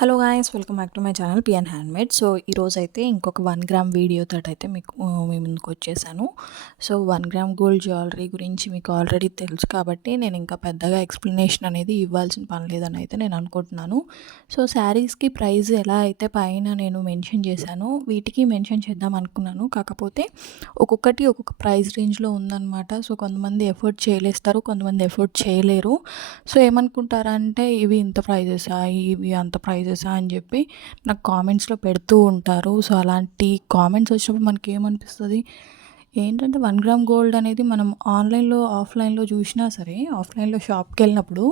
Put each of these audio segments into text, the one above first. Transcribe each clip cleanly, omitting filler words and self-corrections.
Hello guys, welcome back to my channel PN handmade. So ఈరోజైతే ఇంకొక 1 gram వీడియోతో అయితే మీ ముందుకు వచ్చేసాను. సో 1 గ్రామ్ గోల్డ్ జ్యువెలరీ గురించి మీకు ఆల్రెడీ తెలుసు కాబట్టి నేను ఇంకా పెద్దగా ఎక్స్ప్లెనేషన్ అనేది ఇవ్వాల్సిన పని లేదని అయితే నేను అనుకుంటున్నాను. సో శారీస్కి ప్రైస్ ఎలా అయితే పైన నేను మెన్షన్ చేశానో వీటికి మెన్షన్ చేద్దాం అనుకున్నాను. కాకపోతే ఒక్కొక్కటి ఒక్కొక్క ప్రైస్ రేంజ్లో ఉందన్నమాట. సో కొంతమంది ఎఫర్ట్ చేయలేస్తారు, కొంతమంది ఎఫర్ట్ చేయలేరు. సో ఏమనుకుంటారంటే ఇవి ఇంత ప్రైజెసా, ఇవి అంత ప్రైజెసా అని చెప్పి నాకు కామెంట్స్లో పెడుతూ ఉంటారు. సో అలాంటి కామెంట్స్ వచ్చినప్పుడు మనకి ఏమనిపిస్తుంది ఏంటంటే 1 గ్రామ్ గోల్డ్ అనేది మనం ఆన్లైన్లో ఆఫ్లైన్లో చూసినా సరే, ఆఫ్లైన్లో షాప్కి వెళ్ళినప్పుడు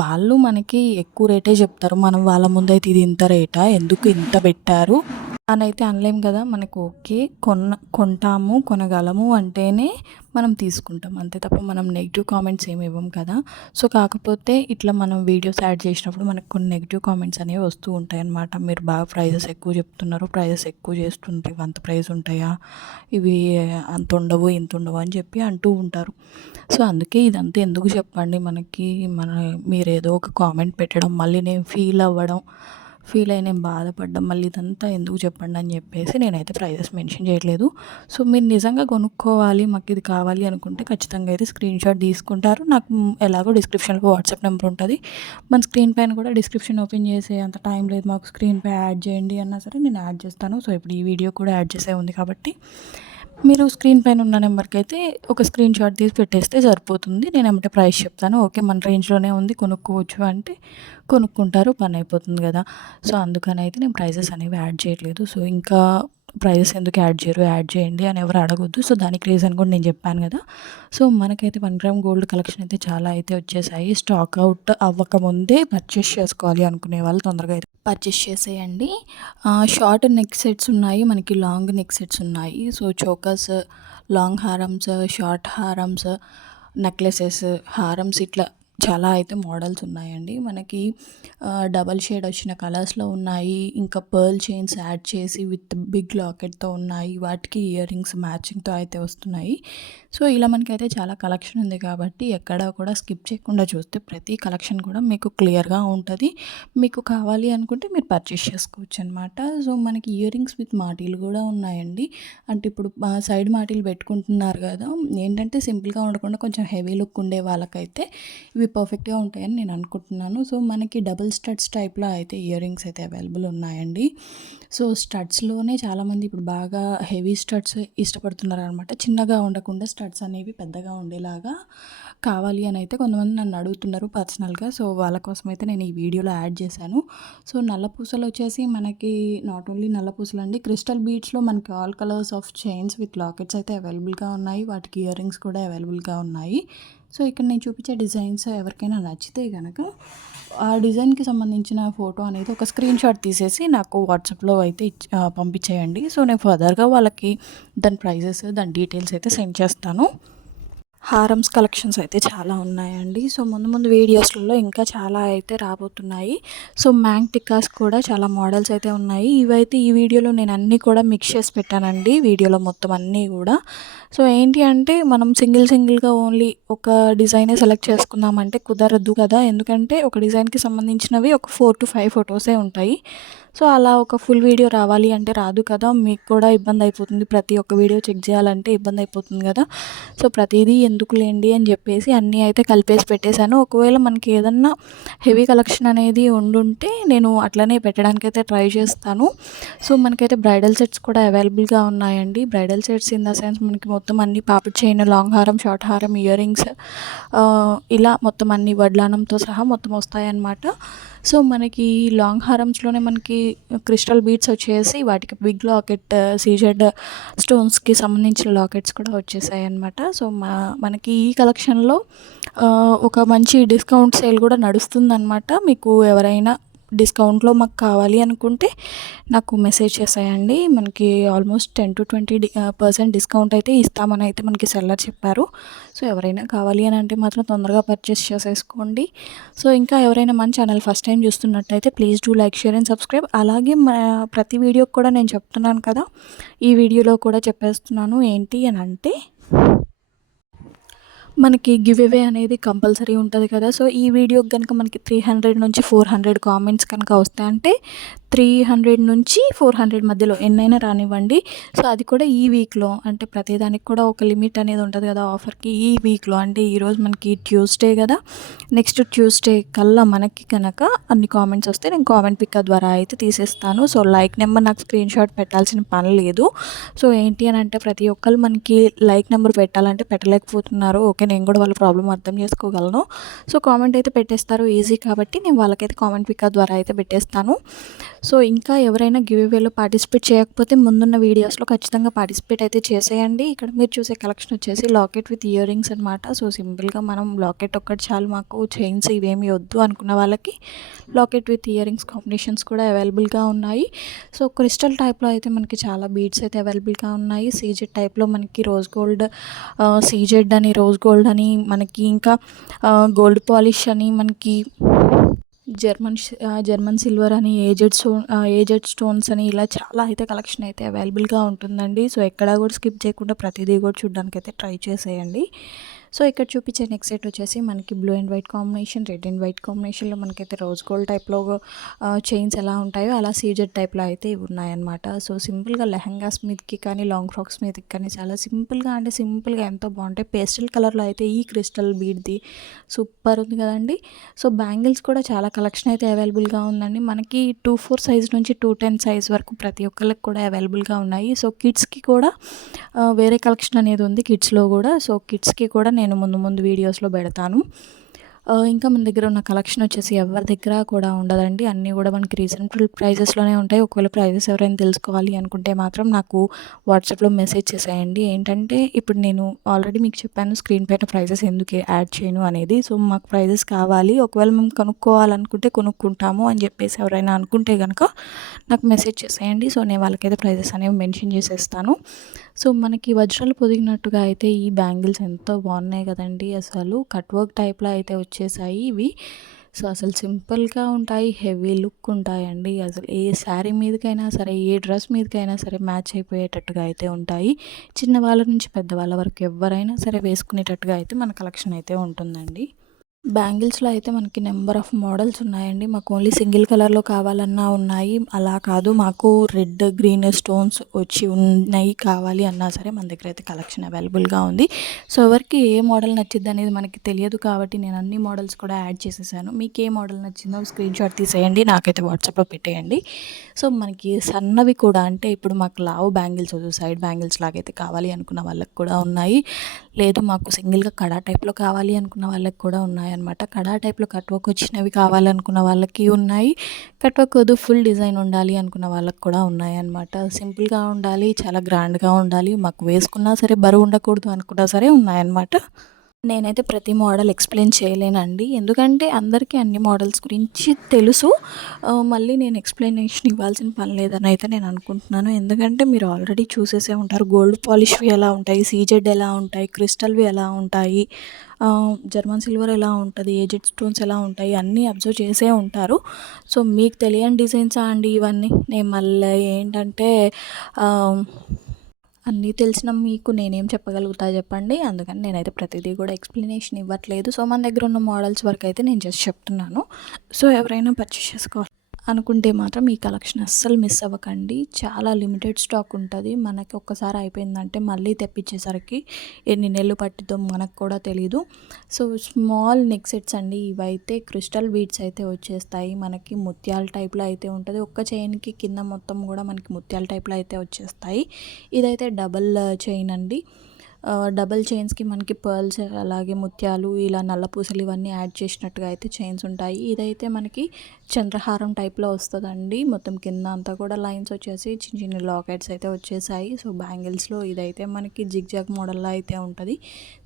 వాళ్ళు మనకి ఎక్కువ రేటే చెప్తారు. మనం వాళ్ళ ముందైతే ఇది ఇంత రేటా, ఎందుకు ఇంత పెట్టారు అని అయితే అనలేము కదా. మనకు ఓకే కొంటాము, కొనగలము అంటేనే మనం తీసుకుంటాం, అంతే తప్ప మనం నెగిటివ్ కామెంట్స్ ఏమి ఇవ్వం కదా. సో కాకపోతే ఇట్లా మనం వీడియోస్ యాడ్ చేసినప్పుడు మనకు కొన్ని నెగిటివ్ కామెంట్స్ అనేవి వస్తూ ఉంటాయి అన్నమాట. మీరు బాగా ప్రైజెస్ ఎక్కువ చెప్తున్నారు, ప్రైజెస్ ఎక్కువ చేస్తుంటే ఇవి అంత ప్రైస్ ఉంటాయా, ఇవి అంత ఉండవు ఇంత ఉండవు అని చెప్పి అంటూ ఉంటారు. సో అందుకే ఇదంతా ఎందుకు చెప్పండి మనకి, మీరు ఏదో ఒక కామెంట్ పెట్టడం, మళ్ళీ నేను ఫీల్ అయ్యి నేను బాధపడ్డం, మళ్ళీ ఇదంతా ఎందుకు చెప్పండి అని చెప్పేసి నేనైతే ప్రైజెస్ మెన్షన్ చేయట్లేదు. సో మీరు నిజంగా కొనుక్కోవాలి, మాకు ఇది కావాలి అనుకుంటే ఖచ్చితంగా అయితే స్క్రీన్ షాట్ తీసుకుంటారు. నాకు ఎలాగో డిస్క్రిప్షన్లో వాట్సాప్ నెంబర్ ఉంటుంది. మన స్క్రీన్ పైన కూడా డిస్క్రిప్షన్ ఓపెన్ చేసే అంత టైం లేదు మాకు, స్క్రీన్ పై యాడ్ చేయండి అన్నా సరే నేను యాడ్ చేస్తాను. సో ఇప్పుడు ఈ వీడియో కూడా యాడ్ చేసే ఉంది కాబట్టి మీరు స్క్రీన్ పైన ఉన్న నెంబర్కి అయితే ఒక స్క్రీన్ షాట్ తీసి పెట్టేస్తే సరిపోతుంది. నేను ఏమంటే ప్రైస్ చెప్తాను, ఓకే మన రేంజ్లోనే ఉంది కొనుక్కోవచ్చు అంటే కొనుక్కుంటారు, పని అయిపోతుంది కదా. సో అందుకని అయితే నేను ప్రైజెస్ అనేవి యాడ్ చేయట్లేదు. సో ఇంకా ప్రైజెస్ ఎందుకు యాడ్ చేయరు, యాడ్ చేయండి అని ఎవరు అడగొద్దు. సో దానికి రీజన్ కూడా నేను చెప్పాను కదా. సో మనకైతే 1 గ్రామ్ గోల్డ్ కలెక్షన్ అయితే చాలా అయితే వచ్చేసాయి. స్టాక్ అవుట్ అవ్వకముందే పర్చేస్ చేసుకోవాలి అనుకునే వాళ్ళు తొందరగా అయితే పర్చేస్ చేసేయండి. షార్ట్ నెక్ సెట్స్ ఉన్నాయి, మనకి లాంగ్ నెక్ సెట్స్ ఉన్నాయి. సో చోకర్స్, లాంగ్ హారమ్స్, షార్ట్ హారమ్స్, నెక్లెసెస్, హారమ్స్ ఇట్లా చాలా అయితే మోడల్స్ ఉన్నాయండి. మనకి డబల్ షేడ్ వచ్చిన కలర్స్లో ఉన్నాయి, ఇంకా పర్ల్ చైన్స్ యాడ్ చేసి విత్ బిగ్ లాకెట్తో ఉన్నాయి, వాటికి ఇయర్ రింగ్స్ మ్యాచింగ్తో అయితే వస్తున్నాయి. సో ఇలా మనకైతే చాలా కలెక్షన్ ఉంది కాబట్టి ఎక్కడ కూడా స్కిప్ చేయకుండా చూస్తే ప్రతి కలెక్షన్ కూడా మీకు క్లియర్గా ఉంటుంది. మీకు కావాలి అనుకుంటే మీరు పర్చేస్ చేసుకోవచ్చు అనమాట. సో మనకి ఇయర్ రింగ్స్ విత్ మాటీలు కూడా ఉన్నాయండి. అంటే ఇప్పుడు సైడ్ మాటీలు పెట్టుకుంటున్నారు కదా, ఏంటంటే సింపుల్గా ఉండకుండా కొంచెం హెవీ లుక్ ఉండే వాళ్ళకైతే ఇవి పర్ఫెక్ట్గా ఉంటాయని నేను అనుకుంటున్నాను. సో మనకి డబుల్ స్టడ్స్ టైప్లో అయితే ఇయర్ రింగ్స్ అయితే అవైలబుల్ ఉన్నాయండి. సో స్టడ్స్లోనే చాలామంది ఇప్పుడు బాగా హెవీ స్టడ్స్ ఇష్టపడుతున్నారు అనమాట. చిన్నగా ఉండకుండా స్టడ్స్ అనేవి పెద్దగా ఉండేలాగా కావాలి అని అయితే కొంతమంది నన్ను అడుగుతున్నారు పర్సనల్గా. సో వాళ్ళ కోసం అయితే నేను ఈ వీడియోలో యాడ్ చేశాను. సో నల్ల పూసలు వచ్చేసి మనకి నాట్ ఓన్లీ నల్ల పూసలు అండి, క్రిస్టల్ బీడ్స్లో మనకి all colours of chains with lockets అయితే అవైలబుల్గా ఉన్నాయి, వాటికి ఇయర్ రింగ్స్ కూడా అవైలబుల్గా ఉన్నాయి. సో ఇక్కడ నేను చూపించే డిజైన్స్ ఎవరికైనా నచ్చితే కనుక ఆ డిజైన్కి సంబంధించిన ఫోటో అనేది ఒక స్క్రీన్ షాట్ తీసేసి నాకు వాట్సాప్లో అయితే పంపించేయండి. సో నేను ఫర్దర్గా వాళ్ళకి దాని ప్రైజెస్, దాని డీటెయిల్స్ అయితే సెండ్ చేస్తాను. హారమ్స్ కలెక్షన్స్ అయితే చాలా ఉన్నాయండి. సో ముందు వీడియోస్లలో ఇంకా చాలా అయితే రాబోతున్నాయి. సో మ్యాంగ్ టిక్కాస్ కూడా చాలా మోడల్స్ అయితే ఉన్నాయి. ఇవైతే ఈ వీడియోలో నేను అన్నీ కూడా మిక్స్ చేసి పెట్టానండి, వీడియోలో మొత్తం అన్నీ కూడా. సో ఏంటి అంటే మనం సింగిల్గా ఓన్లీ ఒక డిజైనే సెలెక్ట్ చేసుకుందామంటే కుదరదు కదా, ఎందుకంటే ఒక డిజైన్కి సంబంధించినవి ఒక 4 to 5 ఫొటోసే ఉంటాయి. సో అలా ఒక ఫుల్ వీడియో రావాలి అంటే రాదు కదా, మీకు కూడా ఇబ్బంది అయిపోతుంది, ప్రతి ఒక్క వీడియో చెక్ చేయాలంటే ఇబ్బంది అయిపోతుంది కదా. సో ప్రతిదీ ఎందుకులేండి అని చెప్పేసి అన్నీ అయితే కలిపేసి పెట్టేశాను. ఒకవేళ మనకి ఏదన్నా హెవీ కలెక్షన్ అనేది ఉండుంటే నేను అట్లనే పెట్టడానికైతే ట్రై చేస్తాను. సో మనకైతే బ్రైడల్ సెట్స్ కూడా అవైలబుల్గా ఉన్నాయండి. Bridal sets in the sense మనకి మొత్తం అన్ని పాపిడి చైన్, లాంగ్ హారం, షార్ట్ హారం, ఇయర్ రింగ్స్, ఇలా మొత్తం అన్ని వడ్లానంతో సహా మొత్తం వస్తాయన్నమాట. సో మనకి లాంగ్ హారమ్స్లోనే మనకి క్రిస్టల్ బీడ్స్ వచ్చేసి వాటికి బిగ్ లాకెట్, సీజెడ్ స్టోన్స్కి సంబంధించిన లాకెట్స్ కూడా వచ్చేసాయి అన్నమాట. సో మనకి ఈ కలెక్షన్లో ఒక మంచి డిస్కౌంట్ సేల్ కూడా నడుస్తుందన్నమాట. మీకు ఎవరైనా డిస్కౌంట్లో మాకు కావాలి అనుకుంటే నాకు మెసేజ్ చేసేయండి. మనకి ఆల్మోస్ట్ 10 to 20% డిస్కౌంట్ అయితే ఇస్తామని అయితే మనకి సెల్లర్ చెప్పారు. సో ఎవరైనా కావాలి అని అంటే మాత్రం తొందరగా పర్చేస్ చేసేసుకోండి. సో ఇంకా ఎవరైనా మన ఛానల్ ఫస్ట్ టైం చూస్తున్నట్టయితే please do like, share and subscribe. అలాగే ప్రతి వీడియోకి కూడా నేను చెప్తున్నాను కదా, ఈ వీడియోలో కూడా చెప్పేస్తున్నాను ఏంటి అని అంటే మనకి గివ్ అవే అనేది కంపల్సరీ ఉంటది కదా! సో, ఈ వీడియోకి గనుక మనకి 300-400 కామెంట్స్ కనుక వస్తాయంటే 300-400 మధ్యలో ఎన్నైనా రానివ్వండి. సో, అది కూడా ఈ వీక్‌లో అంటే ప్రతిదానికి కూడా ఒక లిమిట్ అనేది ఉంటది కదా! ఆఫర్‌కి. ఈ వీక్‌లో అంటే ఈరోజు మనకి ట్యూస్‌డే గదా! నెక్స్ట్ ట్యూస్‌డే కల్లా మనకి గనక అన్ని కామెంట్స్ వస్తే నేను కామెంట్ పిక్కర్ ద్వారా అయితే తీసేస్తాను. సో, లైక్ నెంబర్ నాకు స్క్రీన్‌షాట్ పెట్టాల్సిన పని లేదు. సో, ఏంటి అని అంటే ప్రతి ఒక్కళ్ళు మనకి లైక్ నెంబర్ పెట్టాలంటే పెట్టలేకపోతున్నారు. ఓకే. నేను కూడా వాళ్ళ ప్రాబ్లమ్ అర్థం చేసుకోగలను. సో, కామెంట్ అయితే పెట్టేస్తారు ఈజీ కాబట్టి నేను వాళ్ళకైతే కామెంట్ పిక్కర్ ద్వారా అయితే పెట్టేస్తాను. సో, ఇంకా ఎవరైనా గివ్ అవేలో పార్టిసిపేట్ చేయకపోతే ముందున్న వీడియోస్‌లో ఖచ్చితంగా పార్టిసిపేట్ అయితే చేసేయండి. ఇక్కడ మీరు చూసే కలెక్షన్ వచ్చేసి లాకెట్ విత్ ఇయర్ రింగ్స్ అనమాట. సో, సింపుల్‌గా మనం లాకెట్ ఒక్కటి చాలు మాకు చైన్స్ ఇవేమి వద్దు అనుకున్న వాళ్ళకి locket with ear rings combinations కూడా అవైలబుల్‌గా ఉన్నాయి. సో, క్రిస్టల్ టైప్‌లో అయితే మనకి చాలా బీడ్స్ అయితే అవైలబుల్‌గా ఉన్నాయి. సీజెడ్ టైప్‌లో మనకి రోజ్ గోల్డ్, సీజెడ్ అని, రోజ్ గోల్డ్ అని మనకి ఇంకా గోల్డ్ పాలిష్ అని మనకి జర్మన్ సిల్వర్ అని, ఏజెడ్ స్టోన్స్ అని ఇలా చాలా అయితే కలెక్షన్ అయితే అవైలబుల్‌గా ఉంటుందండి. సో, ఎక్కడా కూడా స్కిప్ చేయకుండా ప్రతిదీ కూడా చూడడానికైతే ట్రై చేసేయండి. సో, ఇక్కడ చూపించే నెక్స్ట్ సెట్ వచ్చేసి మనకి blue and white combination, red and white కాంబినేషన్‌లో మనకైతే రోజ్ గోల్డ్ టైప్‌లో చైన్స్ ఎలా ఉంటాయో అలా సీజెడ్ టైప్‌లో అయితే ఇవి ఉన్నాయన్నమాట. సో, సింపుల్‌గా లెహంగాస్ మీదకి కానీ, లాంగ్ ఫ్రాక్స్ మీదకి కానీ చాలా సింపుల్‌గా ఎంతో బాగుంటాయి. పేస్టల్ కలర్‌లో అయితే ఈ క్రిస్టల్ బీడ్‌ది సూపర్ ఉంది కదండీ! సో, బ్యాంగిల్స్ కూడా చాలా కలెక్షన్ అయితే అవైలబుల్‌గా ఉందండి. మనకి 24 సైజ్ నుంచి 210 సైజ్ వరకు ప్రతి ఒక్కళ్ళకి కూడా అవైలబుల్‌గా ఉన్నాయి. సో, కిడ్స్‌కి కూడా వేరే కలెక్షన్ అనేది ఉంది కిడ్స్‌లో కూడా. సో, కిడ్స్‌కి కూడా నేను ముందు వీడియోస్‌లో పెడతాను. ఇంకా మన దగ్గర ఉన్న కలెక్షన్ వచ్చేసి ఎవరి దగ్గర కూడా ఉండదండి. అన్నీ కూడా మనకి రీజనబుల్ ప్రైజెస్‌లోనే ఉంటాయి. ఒకవేళ ప్రైజెస్ ఎవరైనా తెలుసుకోవాలి అనుకుంటే మాత్రం నాకు వాట్సాప్‌లో మెసేజ్ చేసేయండి. ఏంటంటే ఇప్పుడు నేను ఆల్రెడీ మీకు చెప్పాను స్క్రీన్ పైన ప్రైజెస్ ఎందుకు యాడ్ చేయను అనేది. సో, మాకు ప్రైజెస్ కావాలి. ఒకవేళ మేము కొనుక్కోవాలనుకుంటే కొనుక్కుంటాము అని చెప్పేసి ఎవరైనా అనుకుంటే గనక నాకు మెసేజ్ చేసేయండి. సో, నేను వాళ్ళకైతే ప్రైజెస్ అనేవి మెన్షన్ చేసేస్తాను. సో, మనకి వజ్రాలు పొదిగినట్టుగా అయితే ఈ బ్యాంగిల్స్ ఎంతో బాగున్నాయి కదండీ! అసలు కట్ వర్క్ టైప్‌లో అయితే వచ్చేసాయి ఇవి. సో, అసలు సింపుల్‌గా ఉంటాయి. హెవీ లుక్ ఉంటాయండి. అసలు ఏ శారీ మీదకైనా సరే, ఏ డ్రెస్ మీదకైనా సరే మ్యాచ్ అయిపోయేటట్టుగా అయితే ఉంటాయి. చిన్నవాళ్ళ నుంచి పెద్దవాళ్ళ వరకు ఎవ్వరైనా సరే వేసుకునేటట్టుగా అయితే మన కలెక్షన్ అయితే ఉంటుందండి. బ్యాంగిల్స్‌లో అయితే మనకి నంబర్ ఆఫ్ మోడల్స్ ఉన్నాయండి. మాకు ఓన్లీ సింగిల్ కలర్‌లో కావాలన్నా ఉన్నాయి. అలా కాదు మాకు రెడ్, గ్రీన్ స్టోన్స్ వచ్చి ఉన్నాయి కావాలి అన్నా సరే మన దగ్గర అయితే కలెక్షన్ అవైలబుల్‌గా ఉంది. సో, ఎవరికి ఏ మోడల్ నచ్చిద్దనేది మనకి తెలియదు కాబట్టి నేను అన్ని మోడల్స్ కూడా యాడ్ చేసేసాను. మీకు ఏ మోడల్ నచ్చిందో స్క్రీన్‌షాట్ తీసేయండి. నాకైతే వాట్సాప్‌లో పెట్టేయండి. సో, మనకి సన్నవి కూడా అంటే ఇప్పుడు మాకు లావు బ్యాంగిల్స్ వద్దు, సైడ్ బ్యాంగిల్స్ లాగైతే కావాలి అనుకున్న వాళ్ళకి కూడా ఉన్నాయి. లేదు మాకు సింగిల్‌గా కడా టైప్‌లో కావాలి అనుకున్న వాళ్ళకి కూడా ఉన్నాయన్నమాట. కడా టైప్‌లో కట్ వర్క్ వచ్చినవి కావాలనుకున్న వాళ్ళకి ఉన్నాయి. కట్ వర్క్ వద్దు ఫుల్ డిజైన్ ఉండాలి అనుకున్న వాళ్ళకి కూడా ఉన్నాయన్నమాట. సింపుల్‌గా ఉండాలి, చాలా గ్రాండ్‌గా ఉండాలి, మాకు వేసుకున్నా సరే బరువు ఉండకూడదు అనుకున్నా సరే ఉన్నాయన్నమాట. నేనైతే ప్రతి మోడల్ ఎక్స్‌ప్లెయిన్ చేయలేనండి. ఎందుకంటే అందరికీ అన్ని మోడల్స్ గురించి తెలుసు. మళ్ళీ నేను ఎక్స్‌ప్లనేషన్ ఇవ్వాల్సిన పని లేదని అయితే నేను అనుకుంటున్నాను. ఎందుకంటే మీరు ఆల్రెడీ చూసేసే ఉంటారు. గోల్డ్ పాలిష్‌వి ఎలా ఉంటాయి, సీజెడ్ ఎలా ఉంటాయి, క్రిస్టల్‌వి ఎలా ఉంటాయి, జర్మన్ సిల్వర్ ఎలా ఉంటది, ఏజెడ్ స్టోన్స్ ఎలా ఉంటాయి అన్నీ అబ్జర్వ్ చేసే ఉంటారు. సో, మీకు తెలియని డిజైన్సా అండి ఇవన్నీ? నేను మళ్ళీ ఏంటంటే ఆహ్ అన్నీ తెలిసిన మీకు నేనేం చెప్పగలుగుతా చెప్పండి. అందుకని నేనైతే ప్రతిదీ కూడా ఎక్స్‌ప్లనేషన్ ఇవ్వట్లేదు. సో, మన దగ్గర ఉన్న మోడల్స్ వరకైతే నేను జస్ట్ చెప్తున్నాను. సో, ఎవరైనా పర్చేస్ చేసుకోవాలి అనుకుంటే మాత్రం ఈ కలెక్షన్ అస్సలు మిస్ అవ్వకండి. చాలా లిమిటెడ్ స్టాక్ ఉంటది. మనకి ఒక్కసారి అయిపోయిందంటే మళ్ళీ తెప్పించేసరికి ఎన్ని నెలలు పట్టిద్దో మనకు కూడా తెలీదు. సో, స్మాల్ నెక్ సెట్స్ అండి ఇవైతే క్రిస్టల్ బీడ్స్ అయితే వచ్చేస్తాయి. మనకి ముత్యాల టైప్‌లో అయితే ఉంటది. ఒక్క చైన్‌కి కింద మొత్తం కూడా మనకి ముత్యాల టైప్‌లో అయితే వచ్చేస్తాయి. ఇదైతే డబుల్ చైన్ అండి. డబుల్ చైన్స్‌కి మనకి పర్ల్స్ అలాగే ముత్యాలు ఇలా నల్ల పూసలు ఇవన్నీ యాడ్ చేసినట్టుగా అయితే చైన్స్ ఉంటాయి. ఇదైతే మనకి చంద్రహారం టైప్‌లో వస్తదండి. మొత్తం కింద అంతా కూడా లైన్స్ వచ్చేసి చిన్న లాకెట్స్ అయితే వచ్చేసాయి. సో, బ్యాంగిల్స్‌లో ఇదైతే మనకి జిగ్‌జాగ్ మోడల్‌లో అయితే ఉంటది.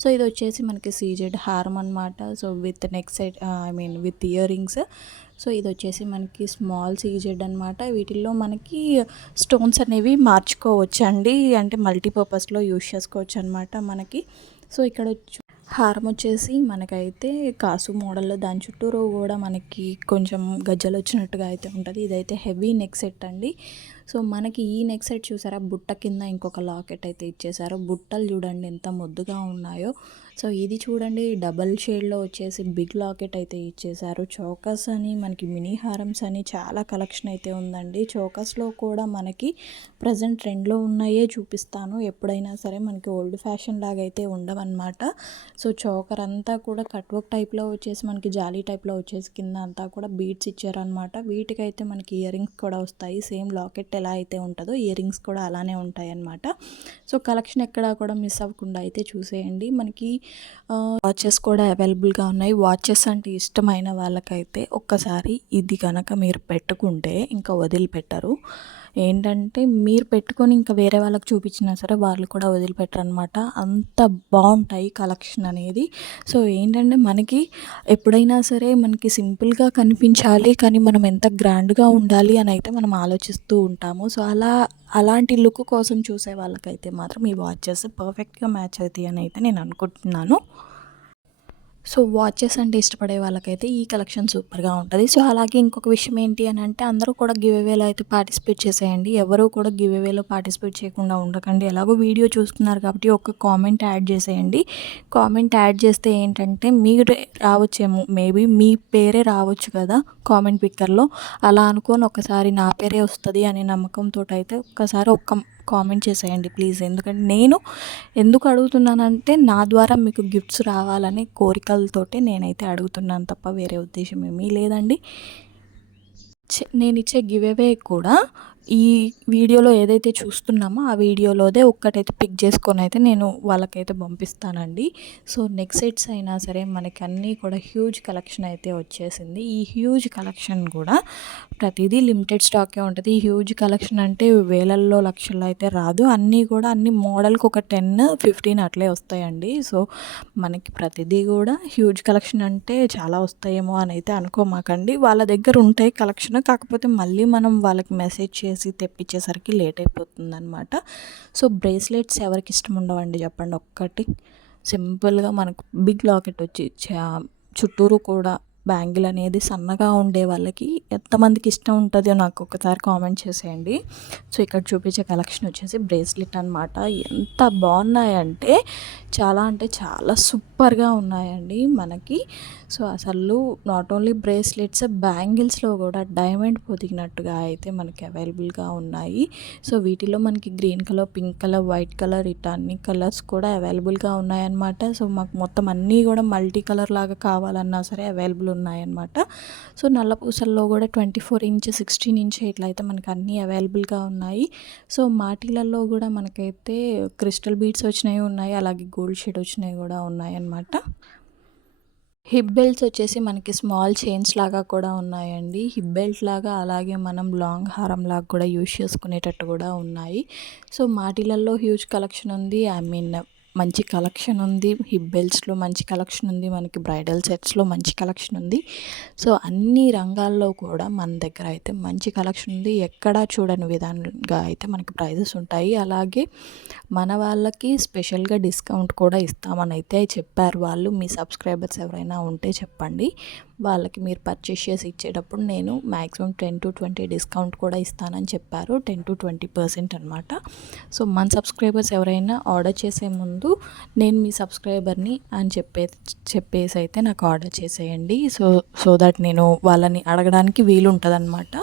సో, ఇది వచ్చేసి మనకి సీజెడ్ హారం అనమాట. So, with neck set with ear rings. So, ఇది వచ్చేసి మనకి స్మాల్ సీజెడ్ అనమాట. వీటిల్లో మనకి స్టోన్స్ అనేవి మార్చుకోవచ్చండి. అంటే మల్టీపర్పస్‌లో యూజ్ చేసుకోవచ్చు అనమాట మనకి. సో, ఇక్కడ హారం వచ్చేసి మనకైతే కాసు మోడల్‌లో దాని చుట్టూరు కూడా మనకి కొంచెం గజ్జలు వచ్చినట్టుగా అయితే ఉంటది. ఇదైతే హెవీ నెక్ సెట్ అండి. సో మనకి ఈ నెక్ సెట్ చూసారా, బుట్ట కింద ఇంకొక లాకెట్ అయితే ఇచ్చేసారు. బుట్టలు చూడండి ఎంత ముద్దుగా ఉన్నాయో. సో ఇది చూడండి డబల్ షేడ్లో వచ్చేసి బిగ్ లాకెట్ అయితే ఇచ్చేసారు. చోకస్ అని మనకి మినీ హారమ్స్ అని చాలా కలెక్షన్ అయితే ఉందండి. చోకస్లో కూడా మనకి ప్రజెంట్ ట్రెండ్లో ఉన్నాయే చూపిస్తాను. ఎప్పుడైనా సరే మనకి ఓల్డ్ ఫ్యాషన్ లాగా అయితే ఉండవన్నమాట. సో చోకర్ అంతా కూడా కట్ వర్క్ టైప్లో వచ్చేసి మనకి జాలీ టైప్లో వచ్చేసి కింద అంతా కూడా బీడ్స్ ఇచ్చారనమాట. వీటికైతే మనకి ఇయర్ రింగ్స్ కూడా వస్తాయి. సేమ్ లాకెట్ ఎలా అయితే ఉంటుందో ఇయర్ రింగ్స్ కూడా అలానే ఉంటాయి అన్నమాట. సో కలెక్షన్ ఎక్కడా కూడా మిస్ అవ్వకుండా అయితే చూసేయండి. మనకి వాచెస్ కూడా అవైలబుల్గా ఉన్నాయి. వాచెస్ అంటే ఇష్టమైన వాళ్ళకైతే ఒక్కసారి ఇది కనుక మీరు పెట్టుకుంటే ఇంకా వదిలిపెట్టరు. ఏంటంటే మీరు పెట్టుకొని ఇంకా వేరే వాళ్ళకి చూపించినా సరే వాళ్ళు కూడా వదిలిపెట్టరు అనమాట. అంత బాగుంటాయి కలెక్షన్ అనేది. సో ఏంటంటే మనకి ఎప్పుడైనా సరే మనకి సింపుల్గా కనిపించాలి, కానీ మనం ఎంత గ్రాండ్గా ఉండాలి అని అయితే మనం ఆలోచిస్తూ ఉంటాము. సో అలాంటి లుక్ కోసం చూసే వాళ్ళకైతే మాత్రం ఈ వాచెస్ పర్ఫెక్ట్గా మ్యాచ్ అవుతాయి అని అయితే నేను అనుకుంటున్నాను. సో వాచెస్ అంటే ఇష్టపడే వాళ్ళకైతే ఈ కలెక్షన్ సూపర్గా ఉంటుంది. సో అలాగే ఇంకొక విషయం ఏంటి అని అంటే అందరూ కూడా గివ్ అవేలో అయితే పార్టిసిపేట్ చేసేయండి. ఎవరు కూడా గివ్ అవేలో పార్టిసిపేట్ చేయకుండా ఉండకండి. ఎలాగో వీడియో చూస్తున్నారు కాబట్టి ఒక కామెంట్ యాడ్ చేసేయండి. కామెంట్ యాడ్ చేస్తే ఏంటంటే మీరు రావచ్చేమో, మేబీ మీ పేరే రావచ్చు కదా కామెంట్ పిక్కర్లో. అలా అనుకొని ఒకసారి నా పేరే వస్తుంది అనే నమ్మకంతో అయితే ఒక్కసారి కామెంట్ చేసేయండి ప్లీజ్. ఎందుకంటే నేను ఎందుకు అడుగుతున్నానంటే నా ద్వారా మీకు గిఫ్ట్స్ రావాలనే కోరికలతోటే నేనైతే అడుగుతున్నాను తప్ప వేరే ఉద్దేశం ఏమీ లేదండి. నేను ఇచ్చే గివ్ అవే కూడా ఈ వీడియోలో ఏదైతే చూస్తున్నామో ఆ వీడియోలోదే ఒక్కటైతే పిక్ చేసుకొని అయితే నేను వాళ్ళకైతే పంపిస్తానండి. సో నెక్ సెట్స్ అయినా సరే మనకి అన్నీ కూడా హ్యూజ్ కలెక్షన్ అయితే వచ్చేసింది. ఈ హ్యూజ్ కలెక్షన్ కూడా ప్రతిదీ లిమిటెడ్ స్టాకే ఉంటుంది. ఈ హ్యూజ్ కలెక్షన్ అంటే వేలల్లో లక్షల్లో అయితే రాదు. అన్నీ కూడా అన్ని మోడల్కి ఒక 10-15 అట్లే వస్తాయండి. సో మనకి ప్రతిదీ కూడా హ్యూజ్ కలెక్షన్ అంటే చాలా వస్తాయేమో అని అయితే అనుకోమాకండి. వాళ్ళ దగ్గర ఉంటాయి కలెక్షన్, కాకపోతే మళ్ళీ మనం వాళ్ళకి మెసేజ్ చేసి తెప్పించేసరికి లేట్ అయిపోతుంది అనమాట. సో బ్రేస్లెట్స్ ఎవరికి ఇష్టం ఉండవండి చెప్పండి. ఒక్కటి సింపుల్గా మనకు బిగ్ లాకెట్ వచ్చి చుట్టూరు కూడా బ్యాంగిల్ అనేది సన్నగా ఉండే వాళ్ళకి ఎంతమందికి ఇష్టం ఉంటుందో నాకు ఒకసారి కామెంట్ చేసేయండి. సో ఇక్కడ చూపించే కలెక్షన్ వచ్చేసి బ్రేస్లెట్ అనమాట. ఎంత బాగున్నాయంటే చాలా సూపర్గా ఉన్నాయండి మనకి. సో అసలు నాట్ ఓన్లీ బ్రేస్లెట్స్, బ్యాంగిల్స్లో కూడా డైమండ్ పొదిగినట్టుగా అయితే మనకి అవైలబుల్గా ఉన్నాయి. సో వీటిలో మనకి green colour, pink colour, white colour ఇట్లా అన్ని కలర్స్ కూడా అవైలబుల్గా ఉన్నాయన్నమాట. సో మాకు మొత్తం అన్నీ కూడా మల్టీ కలర్ లాగా కావాలన్నా సరే అవైలబుల్ ఉన్నాయన్నమాట. సో నల్ల పూసల్లో కూడా 24 ఇంచ్, 16 ఇంచ్ ఇట్లా అయితే మనకి అన్నీ అవైలబుల్గా ఉన్నాయి. సో మాటీలలో కూడా మనకైతే క్రిస్టల్ బీడ్స్ వచ్చినవి ఉన్నాయి, అలాగే గోల్డ్ షేడ్ వచ్చినవి కూడా ఉన్నాయన్నమాట. హిప్ బెల్ట్స్ వచ్చేసి మనకి స్మాల్ చైన్స్ లాగా కూడా ఉన్నాయండి. హిప్ బెల్ట్ లాగా అలాగే మనం లాంగ్ హారం లాగా కూడా యూజ్ చేసుకునేటట్టు కూడా ఉన్నాయి. సో మాటీలలో హ్యూజ్ కలెక్షన్ ఉంది. మంచి కలెక్షన్ ఉంది. హిప్ బెల్ట్స్లో మంచి కలెక్షన్ ఉంది. మనకి బ్రైడల్ సెట్స్లో మంచి కలెక్షన్ ఉంది. సో అన్ని రంగాల్లో కూడా మన దగ్గర అయితే మంచి కలెక్షన్ ఉంది. ఎక్కడా చూడని విధంగా అయితే మనకి ప్రైజెస్ ఉంటాయి. అలాగే మన వాళ్ళకి స్పెషల్గా డిస్కౌంట్ కూడా ఇస్తామని అయితే చెప్పారు వాళ్ళు. మీ సబ్స్క్రైబర్స్ ఎవరైనా ఉంటే చెప్పండి, వాళ్ళకి మీరు పర్చేస్ చేసి ఇచ్చేటప్పుడు నేను మ్యాక్సిమం 10-20 డిస్కౌంట్ కూడా ఇస్తానని చెప్పారు. 10-20% అనమాట. సో మన సబ్స్క్రైబర్స్ ఎవరైనా ఆర్డర్ చేసే ముందు నేను మీ సబ్స్క్రైబర్ని అని చెప్పేసి అయితే నాకు ఆర్డర్ చేసేయండి. సో దట్ నేను వాళ్ళని అడగడానికి వీలుంటుంది అనమాట.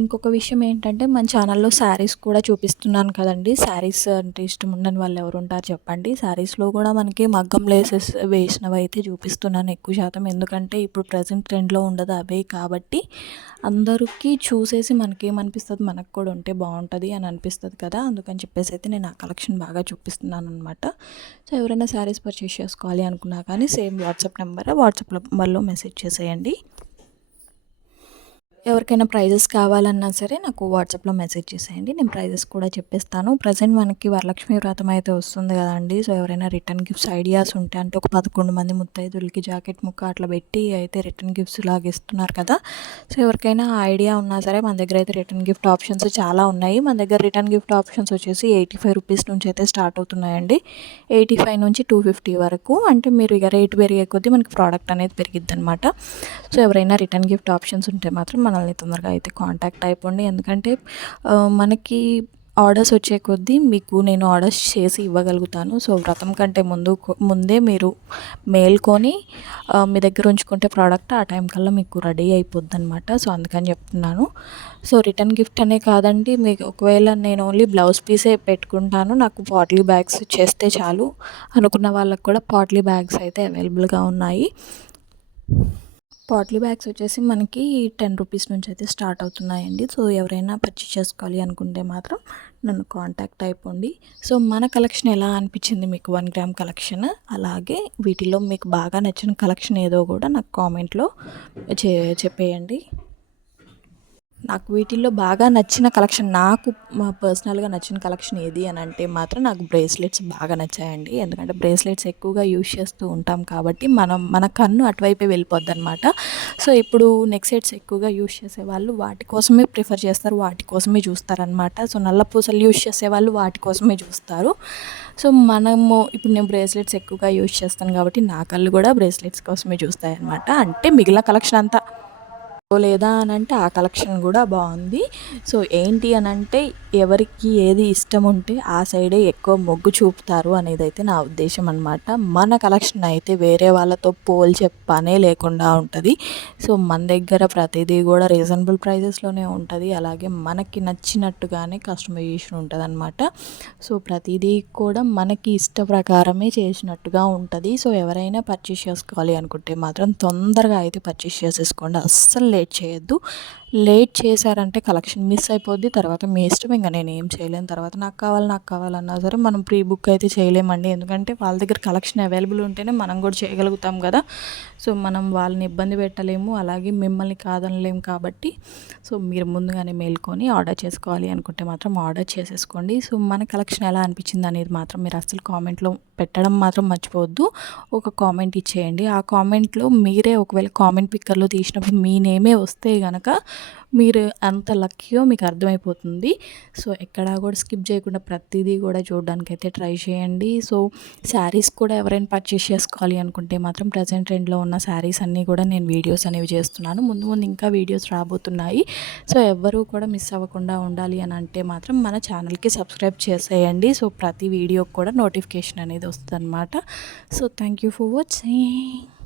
ఇంకొక విషయం ఏంటంటే మన ఛానల్లో శారీస్ కూడా చూపిస్తున్నాను కదండి. శారీస్ అంటే ఇష్టం ఉండని వాళ్ళు ఎవరు ఉంటారు చెప్పండి. శారీస్లో కూడా మనకి మగ్గం లేసెస్ వేసినవి అయితే చూపిస్తున్నాను ఎక్కువ శాతం. ఎందుకంటే ఇప్పుడు ప్రజెంట్ ట్రెండ్లో ఉండదు అవే కాబట్టి అందరికీ చూసేసి మనకేమనిపిస్తుంది, మనకు కూడా ఉంటే బాగుంటుంది అని అనిపిస్తుంది కదా. అందుకని చెప్పేసి అయితే నేను ఆ కలెక్షన్ బాగా చూపిస్తున్నాను అనమాట. సో ఎవరైనా శారీస్ పర్చేస్ చేసుకోవాలి అనుకున్నా కానీ సేమ్ వాట్సాప్ నెంబర్లో మెసేజ్ చేసేయండి. ఎవరికైనా ప్రైజెస్ కావాలన్నా సరే నాకు వాట్సాప్లో మెసేజ్ చేసేయండి, నేను ప్రైజెస్ కూడా చెప్పేస్తాను. ప్రజెంట్ మనకి వరలక్ష్మి వ్రతం అయితే వస్తుంది కదండి. సో ఎవరైనా రిటర్న్ గిఫ్ట్స్ ఐడియాస్ ఉంటే, అంటే ఒక 11 మంది ముత్తైదులకి జాకెట్ ముక్క అట్లా పెట్టి అయితే రిటర్న్ గిఫ్ట్స్ లాగా ఇస్తున్నారు కదా. సో ఎవరికైనా ఐడియా ఉన్నా సరే మన దగ్గర అయితే రిటర్న్ గిఫ్ట్ ఆప్షన్స్ చాలా ఉన్నాయి. మన దగ్గర రిటర్న్ గిఫ్ట్ ఆప్షన్స్ వచ్చేసి 85 రూపీస్ నుంచి అయితే స్టార్ట్ అవుతున్నాయండి. 85 నుంచి 250 వరకు. అంటే మీరు ఇక రేట్ పెరిగే కొద్దీ మనకి ప్రోడక్ట్ అనేది పెరిగిద్ది అనమాట. సో ఎవరైనా రిటర్న్ గిఫ్ట్ ఆప్షన్స్ ఉంటే మాత్రం మన ఛానల్ని తొందరగా అయితే కాంటాక్ట్ అయిపోండి. ఎందుకంటే మనకి ఆర్డర్స్ వచ్చే కొద్దీ మీకు నేను ఆర్డర్స్ చేసి ఇవ్వగలుగుతాను. సో వ్రతం కంటే ముందే మీరు మేల్కొని మీ దగ్గర ఉంచుకుంటే ప్రోడక్ట్ ఆ టైం కల్లా మీకు రెడీ అయిపోద్ది అనమాట. సో అందుకని చెప్తున్నాను. సో రిటర్న్ గిఫ్ట్ అనే కాదండి, మీకు ఒకవేళ నేను ఓన్లీ బ్లౌజ్ పీసే పెట్టుకుంటాను, నాకు పాట్లీ బ్యాగ్స్ చేస్తే చాలు అనుకున్న వాళ్ళకు కూడా పాట్లీ బ్యాగ్స్ అయితే అవైలబుల్గా ఉన్నాయి. పాట్లీ బ్యాగ్స్ వచ్చేసి మనకి 10 రూపీస్ నుంచి అయితే స్టార్ట్ అవుతున్నాయండి. సో ఎవరైనా పర్చేస్ చేసుకోవాలి అనుకుంటే మాత్రం నన్ను కాంటాక్ట్ అయిపోండి. సో మన కలెక్షన్ ఎలా అనిపించింది మీకు 1 గ్రామ్ కలెక్షన్, అలాగే వీటిలో మీకు బాగా నచ్చిన కలెక్షన్ ఏదో కూడా నాకు కామెంట్లో చెప్పేయండి. నాకు వీటిల్లో బాగా నచ్చిన కలెక్షన్, నాకు పర్సనల్గా నచ్చిన కలెక్షన్ ఏది అని అంటే మాత్రం నాకు బ్రేస్లెట్స్ బాగా నచ్చాయండి. ఎందుకంటే బ్రేస్లెట్స్ ఎక్కువగా యూజ్ చేస్తూ ఉంటాం కాబట్టి మన కన్ను అటువైపే వెళ్ళిపోద్ది అనమాట. సో ఇప్పుడు నెక్ సెట్స్ ఎక్కువగా యూజ్ చేసేవాళ్ళు వాటి కోసమే ప్రిఫర్ చేస్తారు, వాటి కోసమే చూస్తారనమాట. సో నల్ల పూసలు యూజ్ చేసేవాళ్ళు వాటి కోసమే చూస్తారు. సో ఇప్పుడు నేను బ్రేస్లెట్స్ ఎక్కువగా యూజ్ చేస్తాను కాబట్టి నా కళ్ళు కూడా బ్రేస్లెట్స్ కోసమే చూస్తాయి అనమాట. అంటే మిగిలిన కలెక్షన్ అంతా లేదా అని అంటే ఆ కలెక్షన్ కూడా బాగుంది. సో ఏంటి అని అంటే ఎవరికి ఏది ఇష్టం ఉంటే ఆ సైడే ఎక్కువ మొగ్గు చూపుతారు అనేది అయితే నా ఉద్దేశం అనమాట. మన కలెక్షన్ అయితే వేరే వాళ్ళతో పోల్చే పనే లేకుండా ఉంటుంది. సో మన దగ్గర ప్రతిదీ కూడా రీజనబుల్ ప్రైజెస్లోనే ఉంటుంది. అలాగే మనకి నచ్చినట్టుగానే కస్టమైజేషన్ ఉంటుంది అనమాట. సో ప్రతిదీ కూడా మనకి ఇష్ట ప్రకారమే చేసినట్టుగా ఉంటుంది. సో ఎవరైనా పర్చేస్ చేసుకోవాలి అనుకుంటే మాత్రం తొందరగా అయితే పర్చేస్ చేసేసుకోండి, అస్సలు లేట్ చేయొద్దు. లేట్ చేశారంటే కలెక్షన్ మిస్ అయిపోద్ది. తర్వాత మీ ఇష్టం, ఇంకా నేను ఏం చేయలేను. తర్వాత నాకు కావాలన్నా సరే మనం ప్రీ బుక్ అయితే చేయలేమండి. ఎందుకంటే వాళ్ళ దగ్గర కలెక్షన్ అవైలబుల్ ఉంటేనే మనం కూడా చేయగలుగుతాం కదా. సో మనం వాళ్ళని ఇబ్బంది పెట్టలేము, అలాగే మిమ్మల్ని కాదనలేము కాబట్టి సో మీరు ముందుగానే మేల్కొని ఆర్డర్ చేసుకోవాలి అనుకుంటే మాత్రం ఆర్డర్ చేసేసుకోండి. సో మన కలెక్షన్ ఎలా అనిపించింది అనేది మాత్రం మీరు అసలు కామెంట్లో పెట్టడం మాత్రం మర్చిపోవద్దు. ఒక కామెంట్ ఇచ్చేయండి. ఆ కామెంట్లో మీరే ఒకవేళ కామెంట్ పిక్కర్లో తీసినప్పుడు మీ నేమే వస్తే కనుక మీరు ఎంత లక్కీయో మీకు అర్థమైపోతుంది. సో ఎక్కడా కూడా స్కిప్ చేయకుండా ప్రతిదీ కూడా చూడడానికి అయితే ట్రై చేయండి. సో శారీస్ కూడా ఎవరైనా పర్చేస్ చేసుకోవాలి అనుకుంటే మాత్రం ప్రజెంట్ ట్రెండ్లో ఉన్న శారీస్ అన్నీ కూడా నేను వీడియోస్ అనేవి చేస్తున్నాను. ముందు ఇంకా వీడియోస్ రాబోతున్నాయి. సో ఎవ్వరూ కూడా మిస్ అవ్వకుండా ఉండాలి అని అంటే మాత్రం మన ఛానల్కి సబ్స్క్రైబ్ చేసేయండి. సో ప్రతి వీడియోకి కూడా నోటిఫికేషన్ అనేది వస్తుంది అనమాట. So thank you for watching.